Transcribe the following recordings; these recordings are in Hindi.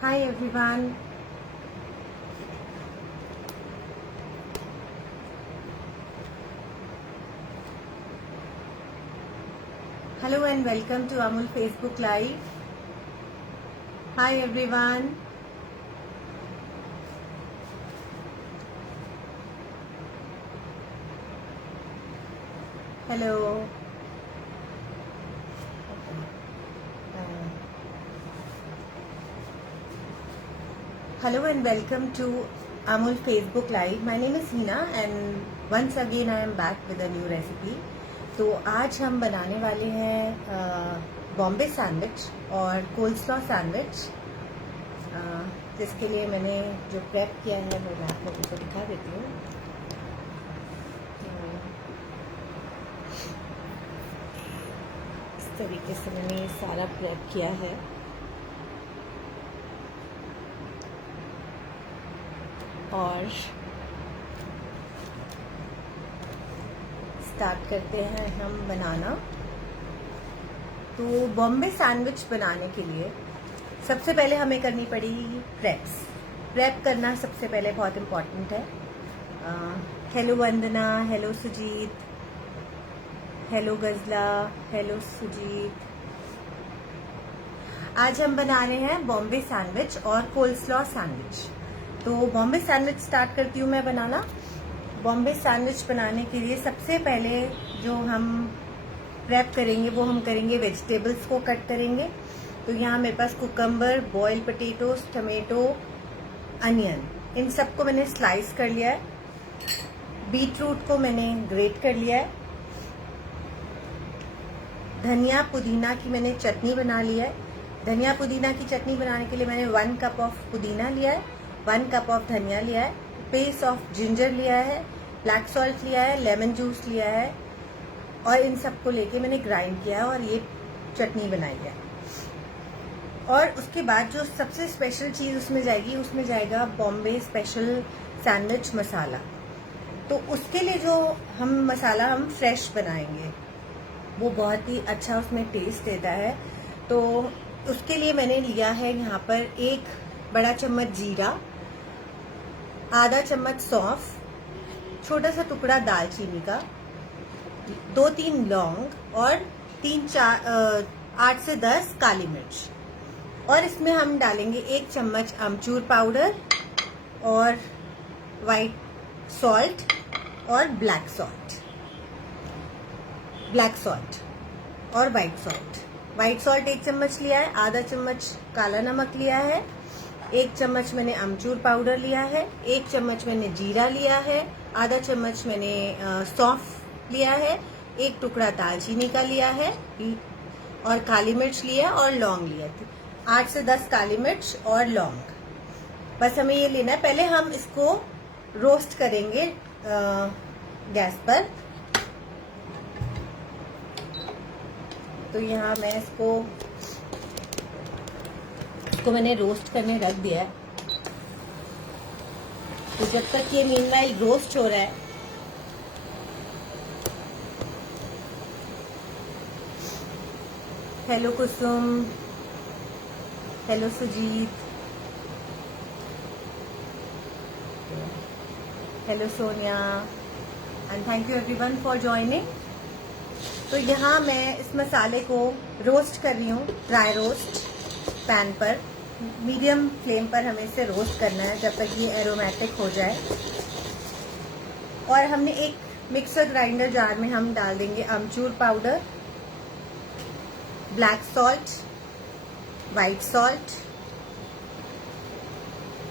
Hi everyone. Hello and welcome to Amul Facebook Live. Hi everyone. Hello. Hello and welcome to Amul Facebook Live. My name is Hina and once again I am back with a new recipe. तो आज हम बनाने वाले हैं बॉम्बे सैंडविच और कोल्स्लॉ सैंडविच, जिसके लिए मैंने जो प्रेप किया है वो मैं आप लोगों को दिखा देती हूँ। इस तरीके से मैंने सारा प्रेप किया है और स्टार्ट करते हैं हम बनाना। तो बॉम्बे सैंडविच बनाने के लिए सबसे पहले हमें करनी पड़ेगी प्रेप करना सबसे पहले बहुत इम्पोर्टेंट है। हेलो वंदना, हेलो सुजीत, हेलो गजला, हेलो सुजीत। आज हम बना रहे हैं बॉम्बे सैंडविच और कोल्स्लॉ सैंडविच। तो बॉम्बे सैंडविच स्टार्ट करती हूँ मैं बनाना। बॉम्बे सैंडविच बनाने के लिए सबसे पहले जो हम प्रेप करेंगे वो हम करेंगे वेजिटेबल्स को कट करेंगे। तो यहाँ मेरे पास cucumber, boiled potatoes, tomato, onion, इन सबको मैंने स्लाइस कर लिया है। बीट रूट को मैंने ग्रेट कर लिया है। धनिया पुदीना की मैंने चटनी बना ली है। धनिया पुदीना की चटनी बनाने के लिए मैंने 1 कप ऑफ पुदीना लिया है, 1 कप ऑफ धनिया लिया है, पेस्ट ऑफ जिंजर लिया है, ब्लैक सॉल्ट लिया है, लेमन जूस लिया है और इन सबको लेके मैंने ग्राइंड किया है और ये चटनी बनाई है। और उसके बाद जो सबसे स्पेशल चीज़ उसमें जाएगी, उसमें जाएगा बॉम्बे स्पेशल सैंडविच मसाला। तो उसके लिए जो हम मसाला हम फ्रेश बनाएंगे वो बहुत ही अच्छा उसमें टेस्ट देता है। तो उसके लिए मैंने लिया है यहाँ पर 1 बड़ा चम्मच जीरा, आधा चम्मच सौंफ, छोटा सा टुकड़ा दालचीनी का, 2-3 लौंग और 8 से 10 काली मिर्च। और इसमें हम डालेंगे 1 चम्मच अमचूर पाउडर और वाइट सॉल्ट और ब्लैक सॉल्ट और वाइट सॉल्ट। वाइट सॉल्ट 1 चम्मच लिया है, आधा चम्मच काला नमक लिया है, 1 चम्मच मैंने अमचूर पाउडर लिया है, 1 चम्मच मैंने जीरा लिया है, आधा चम्मच मैंने सौंफ लिया है, 1 टुकड़ा दालचीनी का लिया है और काली मिर्च लिया और लौंग लिया थी, 8 से 10 काली मिर्च और लौंग। बस हमें ये लेना है। पहले हम इसको रोस्ट करेंगे गैस पर। तो यहाँ मैं इसको मैंने रोस्ट करने रख दिया है। तो जब तक ये मीनवाइल रोस्ट हो रहा है, hello Kusum, hello Sujit, hello Sonia and thank you everyone for joining. तो यहाँ मैं इस मसाले को रोस्ट कर रही हूँ, ड्राई रोस्ट पैन पर। मीडियम फ्लेम पर हमें इसे रोस्ट करना है जब तक ये एरोमेटिक हो जाए। और हमने एक मिक्सर ग्राइंडर जार में हम डाल देंगे amchur powder, black salt, white salt.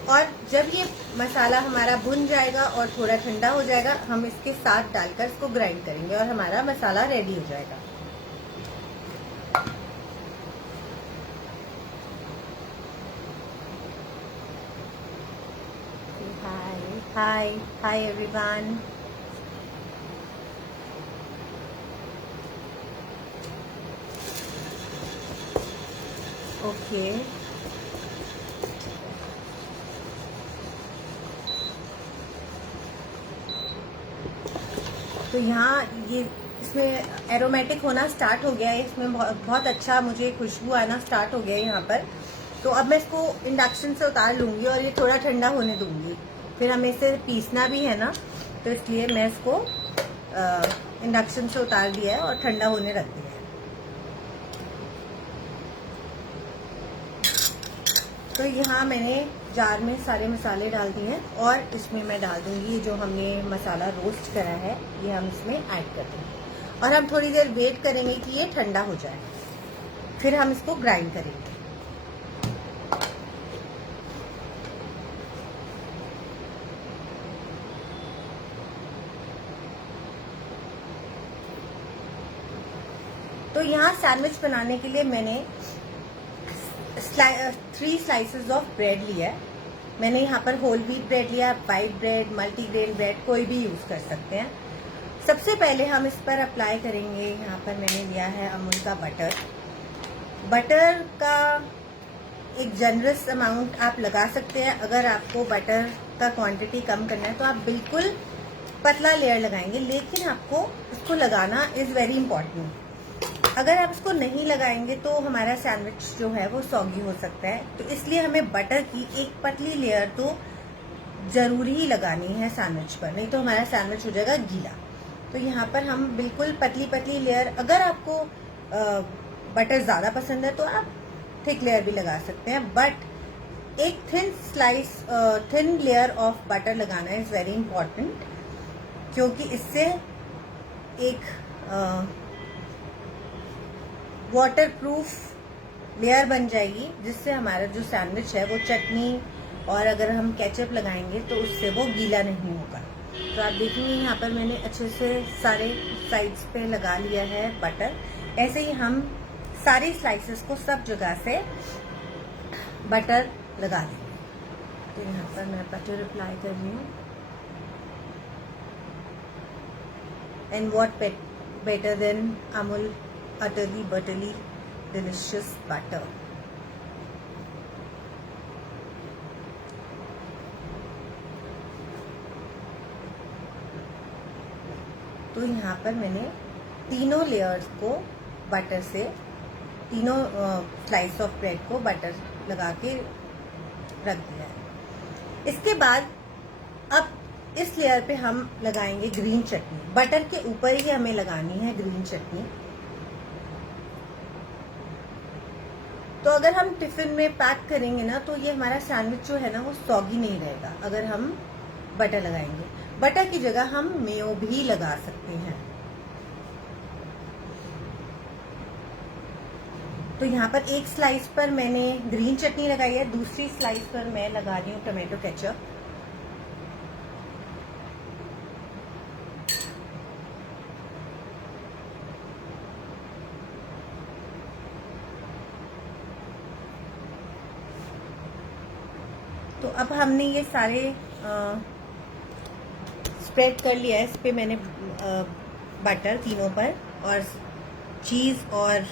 और जब ये मसाला हमारा भुन जाएगा और थोड़ा ठंडा हो जाएगा, हम इसके साथ डालकर इसको ग्राइंड करेंगे और हमारा मसाला रेडी हो जाएगा। Hi everyone. ओके, तो यहाँ ये इसमें एरोमेटिक होना स्टार्ट हो गया है। इसमें बहुत अच्छा मुझे खुशबू आना स्टार्ट हो गया है यहाँ पर। तो अब मैं इसको इंडक्शन से उतार लूंगी और ये थोड़ा ठंडा होने दूंगी। फिर हमें इसे पीसना भी है ना, तो इसलिए मैं इसको इंडक्शन से उतार दिया है और ठंडा होने रख दिया है। तो यहाँ मैंने जार में सारे मसाले डाल दिए हैं और इसमें मैं डाल दूंगी जो हमने मसाला रोस्ट करा है, ये हम इसमें ऐड कर देंगे और हम थोड़ी देर वेट करेंगे कि ये ठंडा हो जाए, फिर हम इसको ग्राइंड करेंगे। तो यहाँ सैंडविच बनाने के लिए मैंने 3 स्लाइसेस ऑफ ब्रेड लिया है। मैंने यहाँ पर होल व्हीट ब्रेड लिया, वाइट ब्रेड, मल्टीग्रेन ब्रेड, कोई भी यूज कर सकते हैं। सबसे पहले हम इस पर अप्लाई करेंगे, यहाँ पर मैंने लिया है अमूल का बटर। बटर का एक जनरस अमाउंट आप लगा सकते हैं। अगर आपको बटर का क्वांटिटी कम करना है तो आप बिल्कुल पतला लेयर लगाएंगे, लेकिन आपको इसको लगाना इज वेरी इंपॉर्टेंट। अगर आप इसको नहीं लगाएंगे तो हमारा सैंडविच जो है वो सॉगी हो सकता है। तो इसलिए हमें बटर की एक पतली लेयर तो जरूरी ही लगानी है सैंडविच पर, नहीं तो हमारा सैंडविच हो जाएगा गीला। तो यहाँ पर हम बिल्कुल पतली पतली लेयर, अगर आपको बटर ज्यादा पसंद है तो आप थिक लेयर भी लगा सकते हैं, बट एक थिन लेयर ऑफ बटर लगाना इज वेरी इंपॉर्टेंट, क्योंकि इससे एक वाटरप्रूफ लेयर बन जाएगी, जिससे हमारा जो सैंडविच है वो चटनी और अगर हम केचप लगाएंगे तो उससे वो गीला नहीं होगा। तो आप देखेंगे यहाँ पर मैंने अच्छे से सारे साइड्स पे लगा लिया है बटर। ऐसे ही हम सारी स्लाइसेस को सब जगह से बटर लगा देंगे। तो यहाँ पर मैं बटर अप्लाई कर रही हूँ। And what better than Amul utterly butterly delicious butter। तो यहाँ पर मैंने तीनों लेयर्स को बटर से, तीनों स्लाइस ऑफ ब्रेड को बटर लगा के रख दिया है। इसके बाद अब इस लेयर पे हम लगाएंगे ग्रीन चटनी। बटर के ऊपर ही हमें लगानी है ग्रीन चटनी। तो अगर हम टिफिन में पैक करेंगे ना तो ये हमारा सैंडविच जो है ना वो सॉगी नहीं रहेगा अगर हम बटर लगाएंगे। बटर की जगह हम मेयो भी लगा सकते हैं। तो यहाँ पर एक स्लाइस पर मैंने ग्रीन चटनी लगाई है, दूसरी स्लाइस पर मैं लगा रही हूँ टोमेटो केचप। तो अब हमने ये सारे स्प्रेड कर लिया है। इस पे मैंने बटर तीनों पर और चीज़, और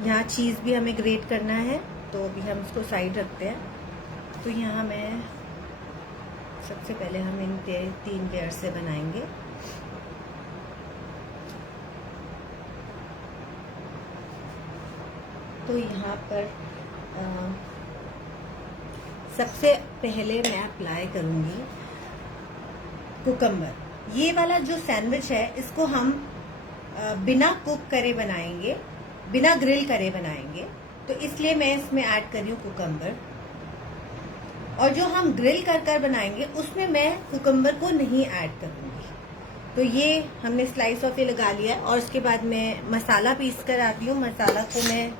यहाँ चीज़ भी हमें ग्रेट करना है, तो अभी हम इसको साइड रखते हैं। तो यहाँ मैं सबसे पहले हम इन 3 लेयर से बनाएंगे। तो यहाँ पर सबसे पहले मैं अप्लाई करूंगी कुकम्बर। ये वाला जो सैंडविच है इसको हम बिना कुक करे बनाएंगे, बिना ग्रिल करे बनाएंगे, तो इसलिए मैं इसमें ऐड कर रही हूँ कुकम्बर। और जो हम ग्रिल कर कर बनाएंगे उसमें मैं कुकम्बर को नहीं ऐड करूंगी। तो ये हमने स्लाइस ऑफ ये लगा लिया है और उसके बाद मैं मसाला पीस कर आती हूँ। मसाला को मैं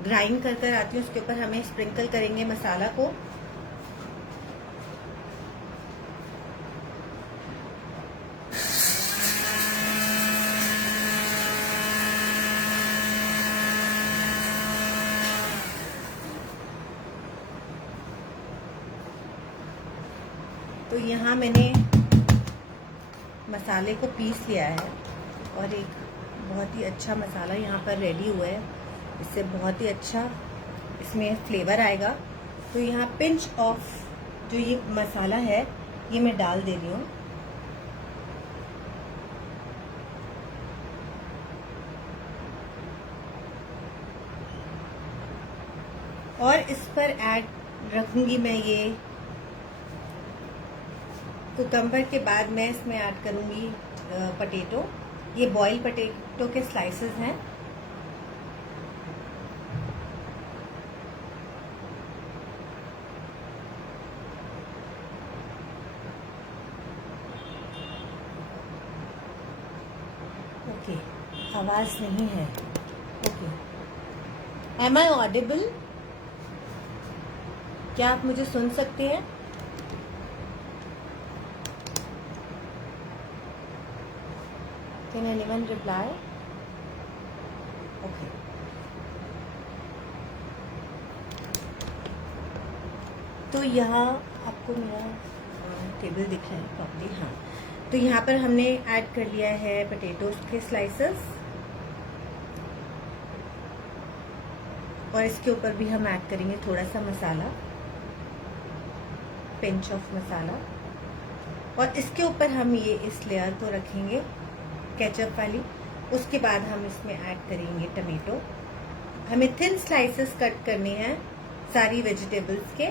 ग्राइंड कर कर आती हूँ, उसके ऊपर हमें स्प्रिंकल करेंगे मसाला को। तो यहाँ मैंने मसाले को पीस लिया है और एक बहुत ही अच्छा मसाला यहाँ पर रेडी हुआ है। इससे बहुत ही अच्छा इसमें फ्लेवर आएगा। तो यहाँ पिंच ऑफ जो ये मसाला है ये मैं डाल दे रही हूँ। और इस पर ऐड रखूंगी मैं ये कुकम्बर के बाद मैं इसमें ऐड करूंगी पटेटो। ये बॉयल पटेटो के स्लाइसेस हैं। ओके, आवाज नहीं है। Okay, am I audible? क्या आप मुझे सुन सकते हैं? Can anyone reply? ओके, तो यहाँ आपको मेरा टेबल दिख रहा है प्रॉपर्ली? हाँ, तो यहाँ पर हमने ऐड कर लिया है पोटैटोज के स्लाइसेस, और इसके ऊपर भी हम ऐड करेंगे थोड़ा सा मसाला, पिंच ऑफ मसाला, और इसके ऊपर हम ये इस लेयर को रखेंगे केचप वाली। उसके बाद हम इसमें ऐड करेंगे टमेटो। हमें थिन स्लाइसेस कट करनी है सारी वेजिटेबल्स के,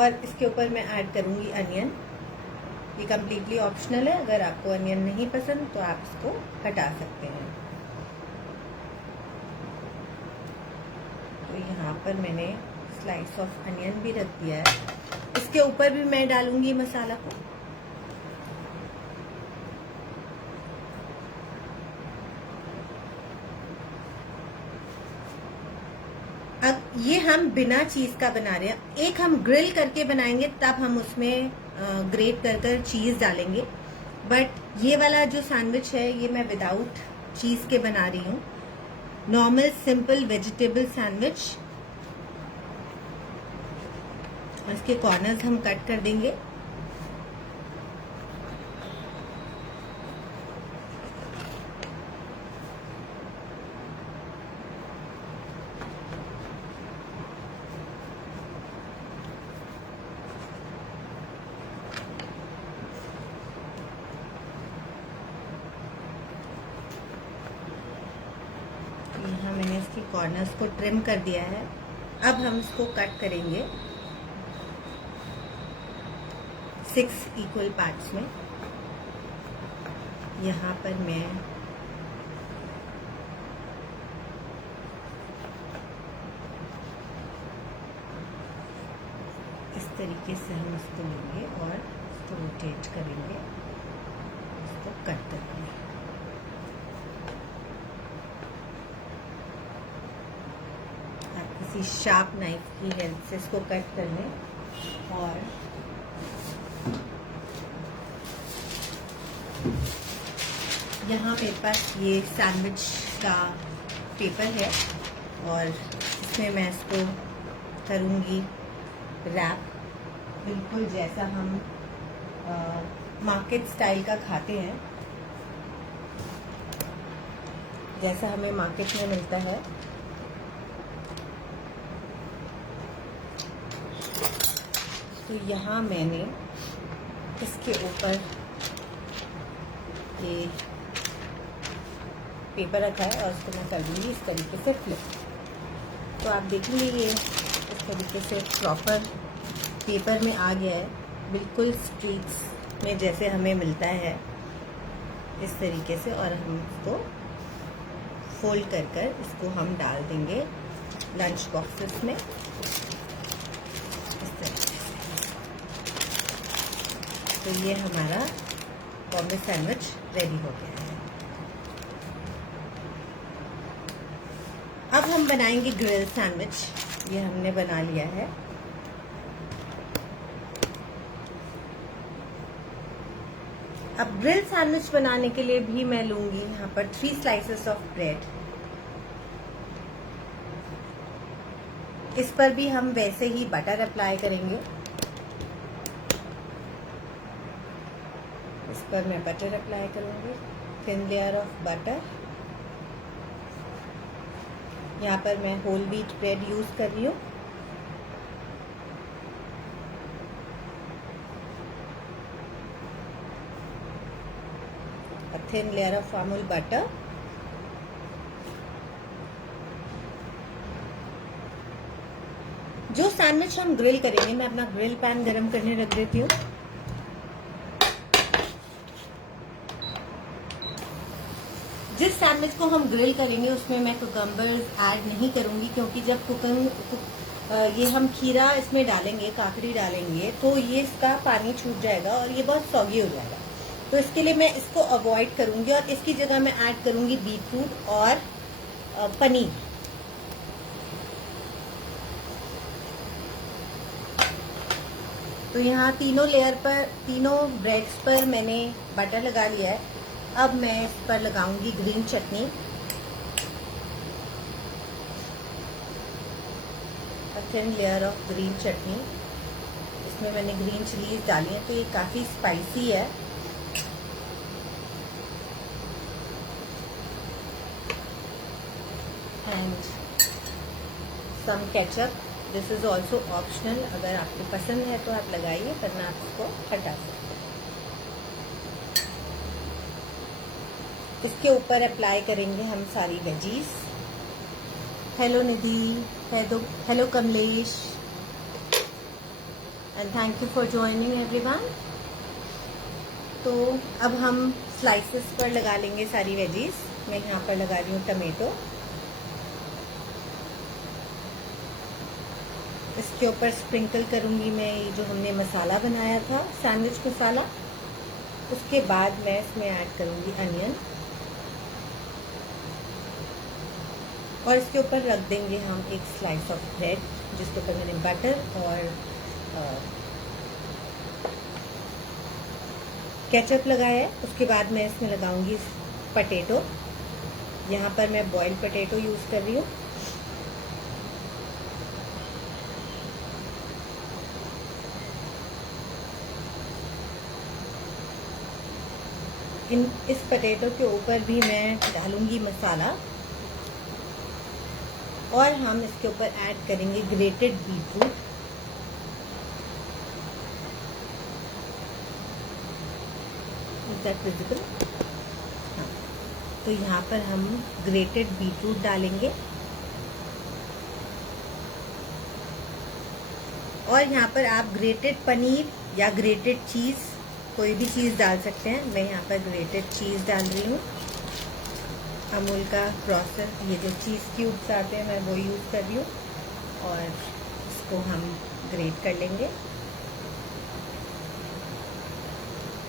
और इसके ऊपर मैं ऐड करूंगी अनियन। ये कम्प्लीटली ऑप्शनल है, अगर आपको अनियन नहीं पसंद तो आप इसको हटा सकते हैं। तो यहाँ पर मैंने स्लाइस ऑफ अनियन भी रख दिया है। इसके ऊपर भी मैं डालूंगी मसाला को। अब ये हम बिना चीज का बना रहे हैं। एक हम ग्रिल करके बनाएंगे, तब हम उसमें ग्रेट कर चीज डालेंगे। बट ये वाला जो सैंडविच है ये मैं विदाउट चीज के बना रही हूँ। Normal simple vegetable sandwich. और इसके कॉर्नर्स हम कट कर देंगे। यहाँ मैंने इसके कॉर्नर्स को ट्रिम कर दिया है। अब हम इसको कट करेंगे 6 इक्वल पार्ट्स में। यहाँ पर मैं इस तरीके से हम इसको लेंगे और इसको रोटेट करेंगे, इसको कट करेंगे। किसी शार्प नाइफ की हेल्प से इसको कट कर लें। और यहाँ मेरे पास ये सैंडविच का पेपर है, और इसमें मैं इसको करूँगी रैप, बिल्कुल जैसा हम मार्केट स्टाइल का खाते हैं, जैसा हमें मार्केट में मिलता है। तो यहाँ मैंने इसके ऊपर ये पेपर रखा है और उसको मैं कर दूँगी इस तरीके से फ्लिप। तो आप देखेंगे ये इस तरीके से प्रॉपर पेपर में आ गया है, बिल्कुल स्ट्रीट्स में जैसे हमें मिलता है इस तरीके से। और हम इसको फोल्ड कर इसको हम डाल देंगे लंच बॉक्सेस में इस तरीके से। तो ये हमारा बॉम्बे सैंडविच रेडी हो गया है। अब हम बनाएंगे ग्रिल सैंडविच। ये हमने बना लिया है। अब ग्रिल सैंडविच बनाने के लिए भी मैं लूंगी यहाँ पर 3 स्लाइसेस ऑफ ब्रेड। इस पर भी हम वैसे ही बटर अप्लाई करेंगे। इस पर मैं बटर अप्लाई करूंगी, थिन लेयर ऑफ बटर। यहाँ पर मैं होल व्हीट ब्रेड यूज कर रही हूँ। Thin layer of Amul butter. जो सैंडविच हम ग्रिल करेंगे, मैं अपना ग्रिल पैन गरम करने रख देती हूँ। जिस सैंडविच को हम ग्रिल करेंगे उसमें मैं कुकम्बर्स ऐड नहीं करूंगी, क्योंकि जब ये हम खीरा इसमें डालेंगे, काकड़ी डालेंगे, तो ये इसका पानी छूट जाएगा और ये बहुत सॉगी हो जाएगा। तो इसके लिए मैं इसको अवॉइड करूंगी और इसकी जगह मैं ऐड करूंगी बीटरूट और पनीर। तो यहाँ तीनों ब्रेड्स पर मैंने बटर लगा लिया है। अब मैं इस पर लगाऊंगी green chutney, thin layer of green chutney. इसमें मैंने ग्रीन चिलीज डाली है, तो ये काफी स्पाइसी है। And some ketchup, this is also optional, अगर आपको पसंद है तो आप लगाइए, वरना आप इसको हटा सकते हैं। इसके ऊपर अप्लाई करेंगे हम सारी veggies. Hello Nidhi, hello Kamlesh, and thank you for joining everyone. तो अब हम स्लाइसेस पर लगा लेंगे सारी वेजीज। मैं यहाँ पर लगा रही हूँ टमेटो। इसके ऊपर स्प्रिंकल करूंगी मैं ये जो हमने मसाला बनाया था, सैंडविच मसाला। उसके बाद मैं इसमें ऐड करूंगी अनियन और इसके ऊपर रख देंगे हम एक स्लाइस ऑफ ब्रेड, जिसके ऊपर मैंने बटर और केचप लगाया है। उसके बाद मैं इसमें लगाऊंगी पटेटो। यहाँ पर मैं बॉइल्ड पटेटो यूज कर रही हूँ। इस पटेटो के ऊपर भी मैं डालूंगी मसाला और हम इसके ऊपर ऐड करेंगे grated beetroot. Is that visible? हाँ, तो यहाँ पर हम ग्रेटेड बीटरूट डालेंगे और यहाँ पर आप ग्रेटेड पनीर या ग्रेटेड चीज, कोई भी चीज डाल सकते हैं। मैं यहाँ पर ग्रेटेड चीज डाल रही हूँ। अमूल का प्रोसेस, ये जो चीज क्यूब्स आते हैं मैं वो यूज कर रही हूँ और इसको हम ग्रेट कर लेंगे।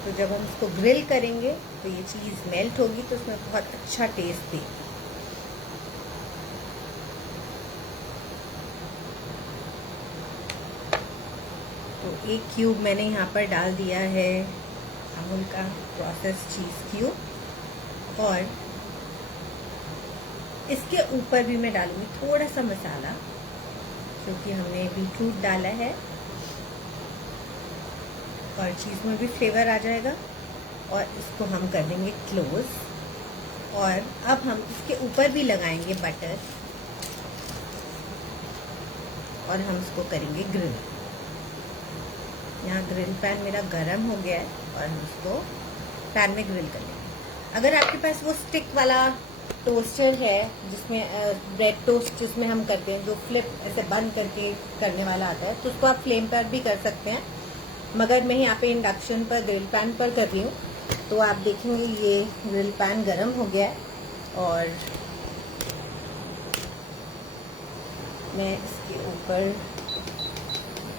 तो जब हम इसको ग्रिल करेंगे तो ये चीज मेल्ट होगी, तो उसमें बहुत अच्छा टेस्ट देगी। तो एक क्यूब मैंने यहाँ पर डाल दिया है अमूल का प्रोसेस चीज क्यूब और इसके ऊपर भी मैं डालूंगी थोड़ा सा मसाला, क्योंकि हमने बीटरूट डाला है और चीज में भी फ्लेवर आ जाएगा। और इसको हम कर देंगे क्लोज और अब हम इसके ऊपर भी लगाएंगे बटर और हम इसको करेंगे ग्रिल। यहाँ ग्रिल पैन मेरा गरम हो गया है और हम इसको पैन में ग्रिल कर लेंगे। अगर आपके पास वो स्टिक वाला टोस्टर है जिसमें ब्रेड टोस्ट जिसमें हम करते हैं, जो फ्लिप ऐसे बंद करके करने वाला आता है, तो उसको आप फ्लेम पर भी कर सकते हैं। मगर मैं यहाँ पे इंडक्शन पर ग्रिल पैन पर कर रही हूँ। तो आप देखेंगे ये ग्रिल पैन गरम हो गया है और मैं इसके ऊपर,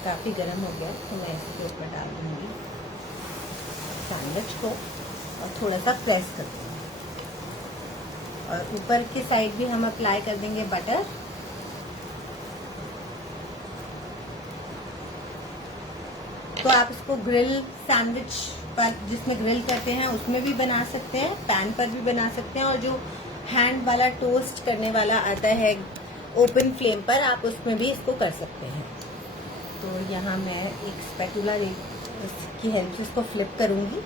काफ़ी गरम हो गया तो मैं इसके ऊपर डाल दूँगी सैंडविच को और थोड़ा सा प्रेस कर दूँगी। और ऊपर की साइड भी हम अप्लाई कर देंगे बटर। तो आप इसको ग्रिल सैंडविच पर, जिसमें ग्रिल करते हैं उसमें भी बना सकते हैं, पैन पर भी बना सकते हैं, और जो हैंड वाला टोस्ट करने वाला आता है ओपन फ्लेम पर, आप उसमें भी इसको कर सकते हैं। तो यहाँ मैं एक स्पैटुला की हेल्प से इसको फ्लिप करूंगी।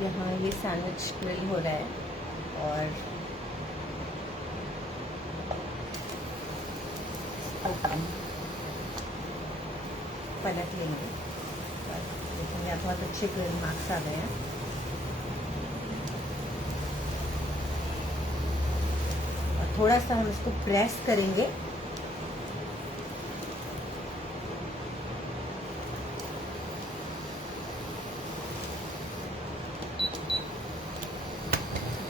यहाँ ये सैंडविच ग्रिल हो रहा है और को हम पलट लेंगे। देखेंगे बहुत अच्छे ग्रिल मार्क्स आ गए हैं। और थोड़ा सा हम इसको प्रेस करेंगे।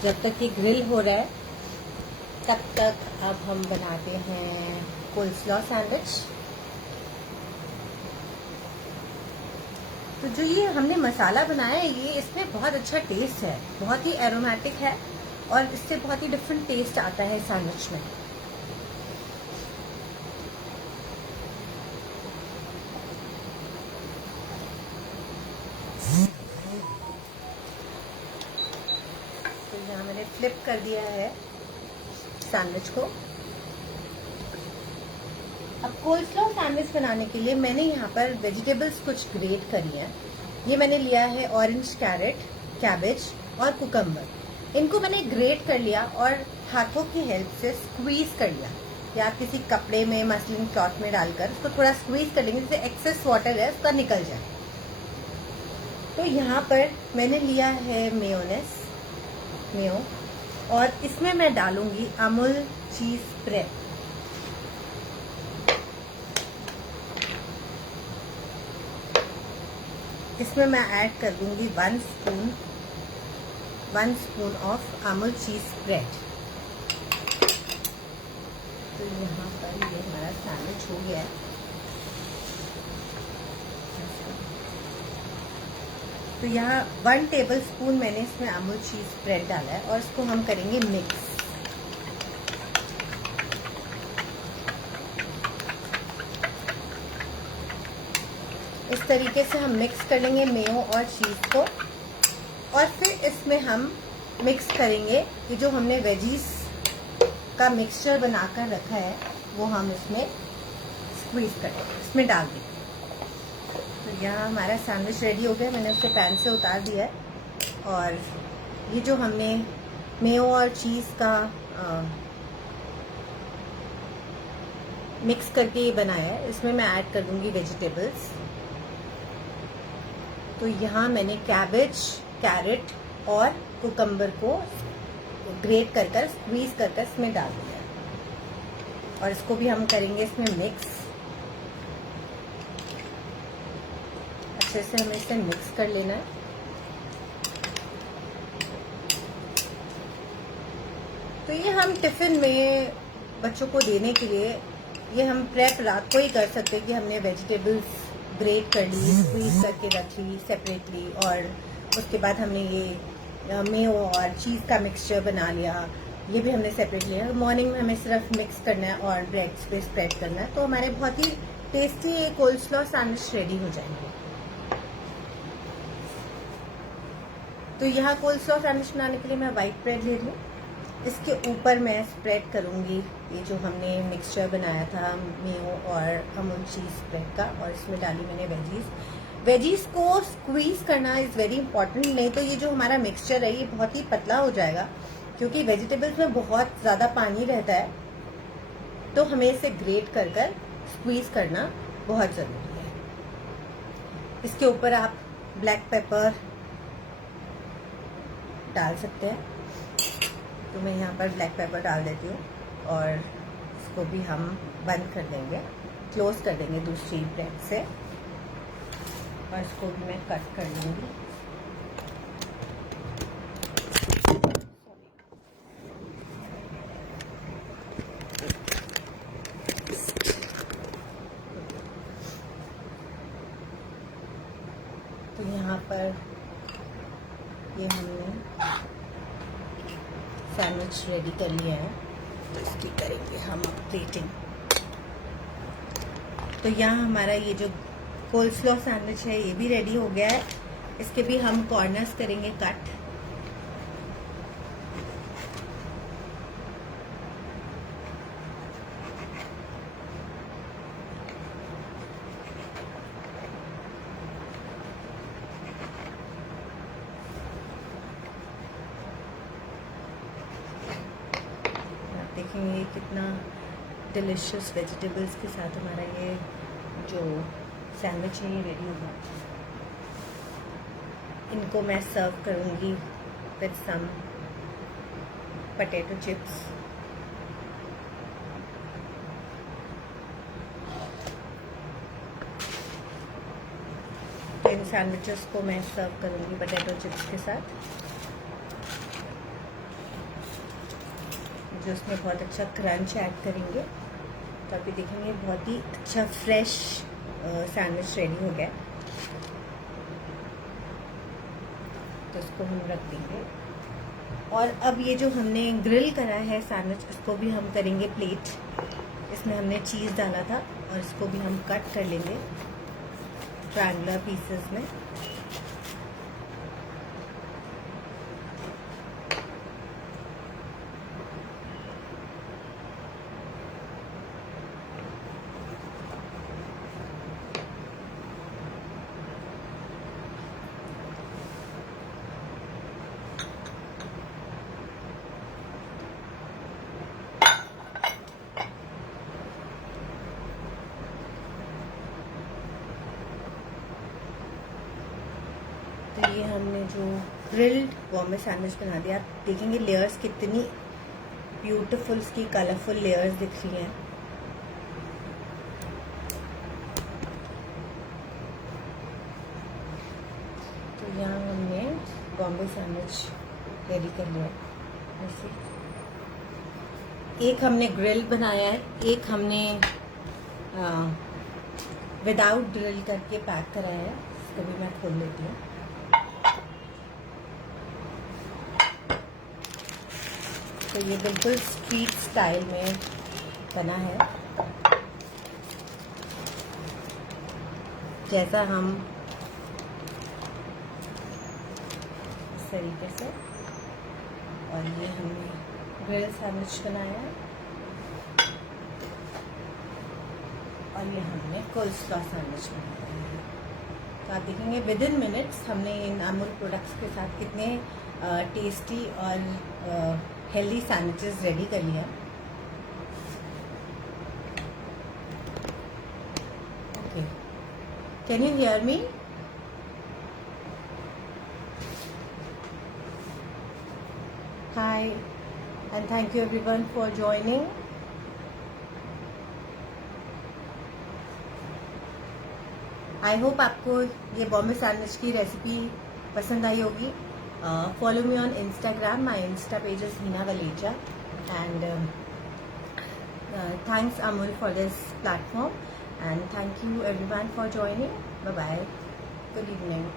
जब तक ये ग्रिल हो रहा है तब तक अब हम बनाते हैं कोल्स्लॉ सैंडविच। तो जो ये हमने मसाला बनाया है ये इसमें बहुत अच्छा टेस्ट है, बहुत ही एरोमेटिक है और इससे बहुत ही डिफरेंट टेस्ट आता है सैंडविच में। तो यहाँ मैंने फ्लिप कर दिया है सैंडविच को। अब कोल्स्लॉ सैंडविच बनाने के लिए मैंने यहाँ पर वेजिटेबल्स कुछ ग्रेट करी हैं। ये मैंने लिया है ऑरेंज कैरेट, कैबेज और कुकम्बर। इनको मैंने ग्रेट कर लिया और हाथों की हेल्प से स्क्वीज कर लिया, या आप किसी कपड़े में मसलिन क्लॉथ में डालकर उसको थोड़ा स्क्वीज कर लेंगे जिससे एक्सेस वाटर है उसका निकल जाए। तो यहाँ पर मैंने लिया है मेयो और इसमें मैं डालूंगी अमूल चीज स्प्रेड। इसमें मैं ऐड कर दूंगी 1 स्पून ऑफ अमूल चीज स्प्रेड। तो यहाँ पर ये हमारा सैंडविच हो गया है। तो यहाँ 1 टेबलस्पून मैंने इसमें अमूल चीज स्प्रेड डाला है और इसको हम करेंगे मिक्स। इस तरीके से हम मिक्स कर लेंगे मेयो और चीज को, और फिर इसमें हम मिक्स करेंगे कि जो हमने वेजीज का मिक्सचर बनाकर रखा है वो हम इसमें स्क्वीज करेंगे, इसमें डाल देंगे। तो यहाँ हमारा सैंडविच रेडी हो गया। मैंने उसको पैन से उतार दिया है और ये जो हमने मेयो और चीज़ का मिक्स करके ये बनाया है इसमें मैं ऐड कर दूंगी वेजिटेबल्स। तो यहाँ मैंने कैबेज, कैरेट और कुकम्बर को ग्रेट कर स्क्वीज कर इसमें डाल दिया है और इसको भी हम करेंगे इसमें मिक्स। अच्छे से हमें इसे मिक्स कर लेना है। तो ये हम टिफिन में बच्चों को देने के लिए ये हम प्रेप रात को ही कर सकते हैं कि हमने वेजिटेबल्स ग्रेट कर ली, स्क्वीज करके रख ली सेपरेटली, और उसके बाद हमने ये मेयो और चीज़ का मिक्सचर बना लिया, ये भी हमने सेपरेट लिया। मॉर्निंग में हमें सिर्फ मिक्स करना है और ब्रेड पे स्प्रेड करना है। तो हमारे बहुत ही टेस्टी कोल्स्लॉ सैंडविच रेडी हो जाएंगे। तो यहाँ कोल्स्लॉ सैंडविच बनाने के लिए मैं वाइट ब्रेड ले लूँ। इसके ऊपर मैं स्प्रेड करूँगी ये जो हमने मिक्सचर बनाया था मेयो और अमूल चीज़ स्प्रेड का, और इसमें डाली मैंने वेजीज को स्क्वीज करना इज़ वेरी इंपॉर्टेंट। नहीं तो ये जो हमारा मिक्सचर है ये बहुत ही पतला हो जाएगा, क्योंकि वेजिटेबल्स में बहुत ज़्यादा पानी रहता है। तो हमें इसे ग्रेट कर स्क्वीज करना बहुत ज़रूरी है। इसके ऊपर आप ब्लैक पेपर डाल सकते हैं। तो मैं यहाँ पर ब्लैक पेपर डाल देती हूँ और इसको भी हम बंद कर देंगे, क्लोज कर देंगे दूसरी ब्रेड से, और इसको भी मैं कट कर लूँगी। तो यहाँ पर ये हमने सैंडविच रेडी कर लिया है, तो इसकी करेंगे हम प्लेटिंग। तो यहाँ हमारा ये जो कोल्स्लॉ सैंडविच है ये भी रेडी हो गया है। इसके भी हम कॉर्नर्स करेंगे कट। देखेंगे कितना डिलिशियस वेजिटेबल्स के साथ हमारा ये जो सैंडविच है ये रेडी होगा। इनको मैं सर्व करूँगी विद सम पोटैटो चिप्स। इन सैंडविचेस को मैं सर्व करूँगी पोटैटो चिप्स के साथ, जो उसमें बहुत अच्छा क्रंच ऐड करेंगे। तो अभी देखेंगे बहुत ही अच्छा फ्रेश सैंडविच रेडी हो गया। तो इसको हम रख देंगे। और अब ये जो हमने ग्रिल करा है सैंडविच, इसको भी हम करेंगे प्लेट। इसमें हमने चीज़ डाला था और इसको भी हम कट कर लेंगे ट्रायंगुलर पीसेस में। तो ये हमने जो ग्रिल्ड बॉम्बे सैंडविच बना दिया। आप देखेंगे लेयर्स कितनी ब्यूटीफुल, इसकी कलरफुल लेयर्स दिख रही हैं। तो यहाँ हमने बॉम्बे सैंडविच रेडी कर लिया। ऐसे एक हमने ग्रिल बनाया है, एक हमने विदाउट ग्रिल करके पैक कराया है। इसको भी मैं खोल लेती हूँ। तो ये बिल्कुल स्ट्रीट स्टाइल में बना है, जैसा हम इस तरीके से। और ये हमने ग्रिल सैंडविच बनाया है और ये हमने कोल्स्लॉ सैंडविच बनाया है। तो आप देखेंगे विद इन मिनट्स हमने इन अमूल प्रोडक्ट्स के साथ कितने टेस्टी और हेल्दी सैंडविचेस रेडी कर लिया। Okay, can you hear me? Hi and thank you everyone for joining. I hope आपको ये बॉम्बे सैंडविच की रेसिपी पसंद आई होगी। Follow me on Instagram. My Insta page is Hina Valecha, and thanks Amul for this platform, and thank you everyone for joining. Bye bye. Good evening.